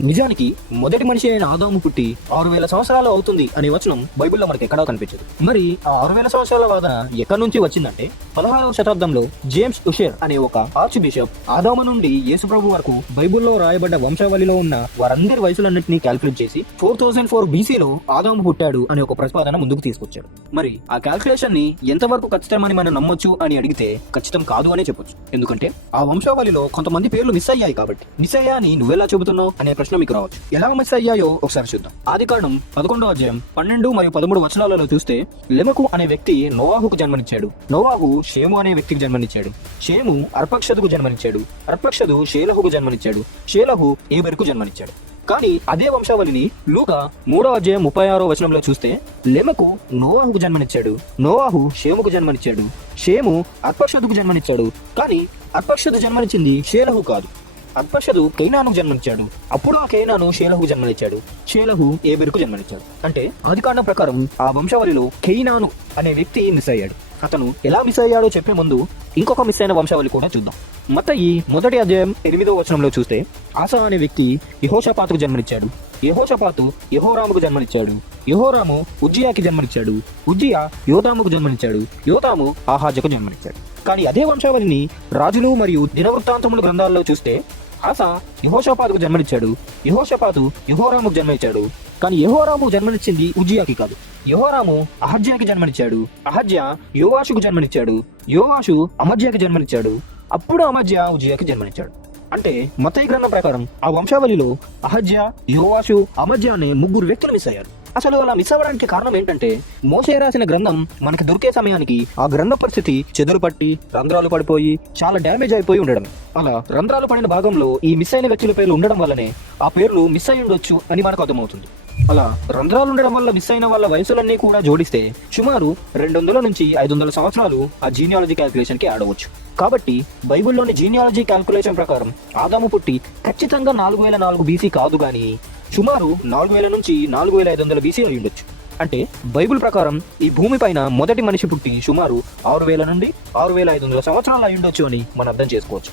నిజానికి మొదటి మనిషి అయిన ఆదాము పుట్టి ఆరు వేల సంవత్సరాలు అవుతుంది అనే వచనం బైబిల్లో మనకి ఎక్కడా కనిపించదు. మరి ఆ ఆరు వేల సంవత్సరాల వాదన ఎక్కడి నుంచి వచ్చిందంటే పదహారవ శతాబ్దంలో జేమ్స్ ఉషేర్ అనే ఒక ఆర్చ్ బిషప్ ఆదాము నుండి యేసుప్రభు వరకు బైబిల్లో రాయబడ్డ వంశావళిలో ఉన్న వారందరి వయసులన్నింటినీ క్యాల్కులేట్ చేసి ఫోర్ థౌసండ్ ఫోర్ బీసీలో ఆదాము పుట్టాడు అనే ఒక ప్రతిపాదన ముందుకు తీసుకొచ్చాడు. మరి ఆ క్యాల్కులేషన్ని ఎంతవరకు ఖచ్చితమని మనం నమ్మొచ్చు అని అడిగితే ఖచ్చితం కాదు అనే చెప్పొచ్చు. ఎందుకంటే ఆ వంశావళిలో కొంతమంది పేర్లు మిస్ అయ్యాయి కాబట్టి. మిస్ అయ్యా అని నువ్వెలా చెబుతున్నావు అనే ప్రశ్న మీకు రావచ్చు. ఎలా మిస్ అయ్యాయో ఒకసారి చూద్దాం. ఆది కారణం పదకొండో అధ్యాయం పన్నెండు మరియు పదమూడు వచనాలలో చూస్తే లెమకు అనే వ్యక్తి నోవాహుకు జన్మనిచ్చాడు. నోవాహు షేము అనే వ్యక్తికి జన్మనిచ్చాడు. షేము అర్పక్షదుకు జన్మనిచ్చాడు. అర్పక్షదు షేలహుకు జన్మనిచ్చాడు. షేలహు ఏబెరుకు జన్మనిచ్చాడు. కానీ అదే వంశావళిని లూక మూడో అధ్యాయం ముప్పై ఆరో వచనంలో చూస్తే లెమకు నోవాహుకు జన్మనిచ్చాడు. నోవాహు షేముకు జన్మనిచ్చాడు. షేము అర్పక్షదుకు జన్మనిచ్చాడు. కానీ అర్పక్షదు జన్మనిచ్చింది షేలహు కాదు. అర్పషదు కైనాను జన్మనిచ్చాడు. అప్పుడు ఆ కైనాను షేలహు జన్మనిచ్చాడు. షేలహు ఏబెరుకు జన్మనిచ్చాడు. అంటే ఆదికాండం ప్రకారం ఆ వంశావళిలో కైనాను అనే వ్యక్తి మిస్ అయ్యాడు. అతను ఎలా మిస్ అయ్యాడో చెప్పే ముందు ఇంకొక మిస్ అయిన వంశావళి కూడా చూద్దాం. మత్తయి మొదటి అధ్యాయం ఎనిమిదో వచనంలో చూస్తే ఆసా అనే వ్యక్తి యహోషపాతుకు జన్మనిచ్చాడు. యహోషపాతు యహోరాముకు జన్మనిచ్చాడు. యహోరాము ఉజ్జియాకి జన్మనిచ్చాడు. ఉజ్జియా యోతాముకు జన్మనిచ్చాడు. యోతాము ఆహాజకు జన్మనిచ్చాడు. కానీ అదే వంశావళిని రాజులు మరియు దినవృత్తాంతముల గ్రంథాల్లో చూస్తే ఆసా యహోషపాతుకు జన్మనిచ్చాడు. యహోషపాతు యహోరాముకు జన్మనిచ్చాడు. కానీ యహోరాము జన్మనిచ్చింది ఉజ్జియాకి కాదు. యహోరాము అహజ్యాకి జన్మనిచ్చాడు. అహజ్య యోవాషుకు జన్మనిచ్చాడు. యోవాషు అమజ్యాకి జన్మనిచ్చాడు. అప్పుడు అమజ్య ఉజ్జియాకి జన్మనిచ్చాడు. అంటే మతయ గ్రంథం ప్రకారం ఆ వంశావళిలో అహజ్య యోవాషు అమజ్య అనే ముగ్గురు వ్యక్తులు మిస్ అయ్యారు. అసలు అలా మిస్ అవ్వడానికి కారణం ఏంటంటే మోసే రాసిన గ్రంథం మనకి దొరికే సమయానికి ఆ గ్రంథ పరిస్థితి చెదురు పట్టి రంధ్రాలు పడిపోయి చాలా డ్యామేజ్ అయిపోయి ఉండడం. అలా రంధ్రాలు పడిన భాగంలో ఈ మిస్ అయిన వ్యక్తుల పేర్లు ఉండడం వల్లనే ఆ పేర్లు మిస్ అయి ఉండొచ్చు అని మనకు అర్థమవుతుంది. అలా రంధ్రాలు ఉండడం వల్ల మిస్ అయిన వాళ్ళ వయసులన్నీ కూడా జోడిస్తే సుమారు రెండు వందల నుంచి ఐదు వందల సంవత్సరాలు ఆ జీనియాలజీ క్యాల్కులేషన్కి ఆడవచ్చు. కాబట్టి బైబిల్లోని జీనియాలజీ క్యాల్కులేషన్ ప్రకారం ఆదాము పుట్టి ఖచ్చితంగా నాలుగు వేల నాలుగు బీసీ కాదు గాని సుమారు నాలుగు వేల నుంచి నాలుగు వేల ఐదు వందల బీసీ అయి ఉండొచ్చు అంటే బైబిల్ ప్రకారం ఈ భూమి పైన మొదటి మనిషి పుట్టి సుమారు ఆరు వేల నుండి ఆరు వేల ఐదు వందల సంవత్సరాలు అయి ఉండొచ్చు అని మనం అర్థం చేసుకోవచ్చు.